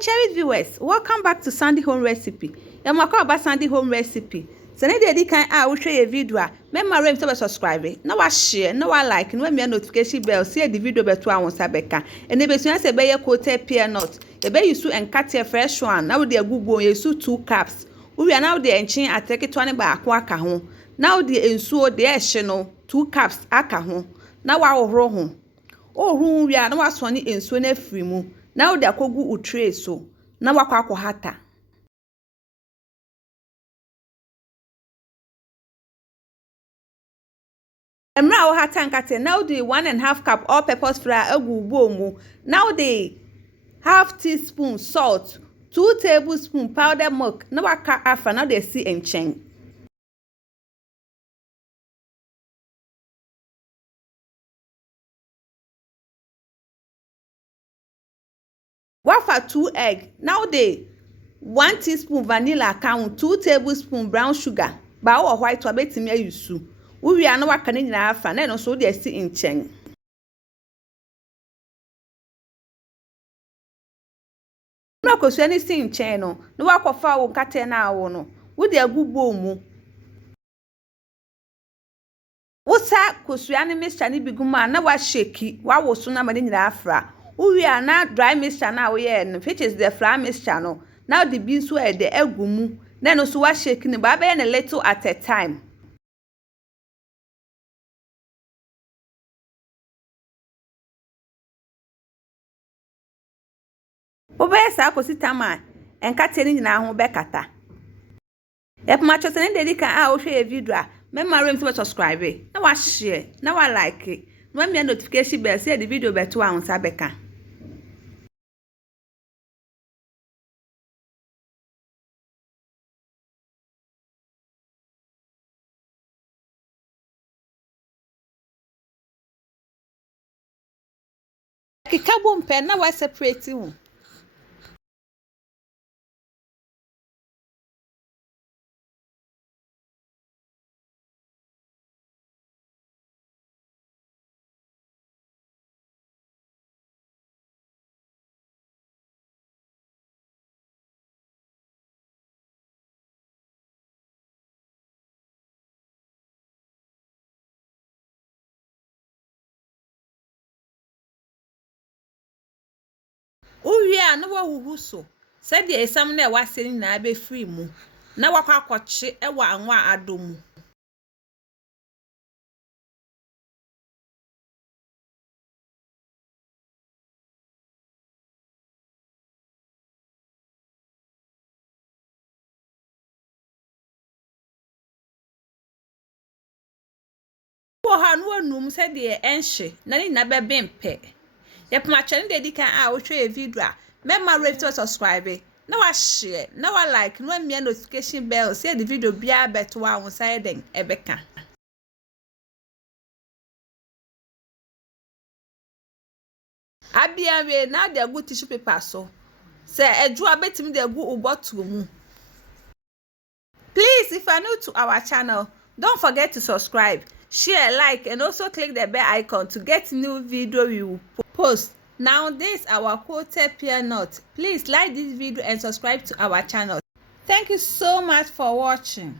cherished viewers, welcome back to Sandy Home Recipe. I'm about Sandy Home Recipe. So now the kind I will show you a video. Remember to subscribe. Now share, now like, and when me notification bell, see the video better on Sabeka. And if you say be a coated pear nut, the bay you sue and cut a fresh one. Now the Google you sue 2 cups. We are now the engine at take it 20 back waka home. Now the ensure the channel 2 cups aka home. Now I will roll home. Oh, room we are now swanny in swine free mo. Now the akogu utre so. Now wakwa hata. Emra hata Nkatie. Now the 1.5 cup all-purpose flour egu bomu. Now the half teaspoon salt, 2 tablespoons powdered milk. Now waka afa. Now they see and chain. Wafa 2 egg. Now the 1 teaspoon vanilla count, 2 tablespoons brown sugar. Ba or white to betimi ayusu. We are no waka ni na afa. Na no so dey see in chain. No ko so anything in chain no. No wakofa wo Nkatie na awo no. We dey agubo mu. Wosa kosua ne mixture ni biguma na wa shake wa wo so na mani nyina afra. We are now dry mixture now which is the flour mixture no. Now the beans were the egumu. Then also was shaking the baby and a little at a time. Obe sa akosita man Nkatie ni nyina ho bekata. Ep ma chose ne dedika a wo hwe video a memma to subscribe. Na wa share, na wa like. Na me notification bell say the video beto a unsa beka. Kikabo mpe na wa separate hu. Uwia na wa wuhu so said the esam na wa seni na be free mu na wakwa akwache e wa anwa adomu wo ha no anum said the enhye na ni na be bempe yep ma channel dedika a wo hwe video a memma to subscribe na wa share na wa like na me notification bell say the video bia beto a won side den ebeka abia we na de go tissue paper so say eju abetimi de go bottle mu. Please, if you are new to our channel, don't forget to subscribe, share, like, and also click the bell icon to get new video we will post. Now this our coated pear nut. Please like this video and subscribe to our channel. Thank you so much for watching.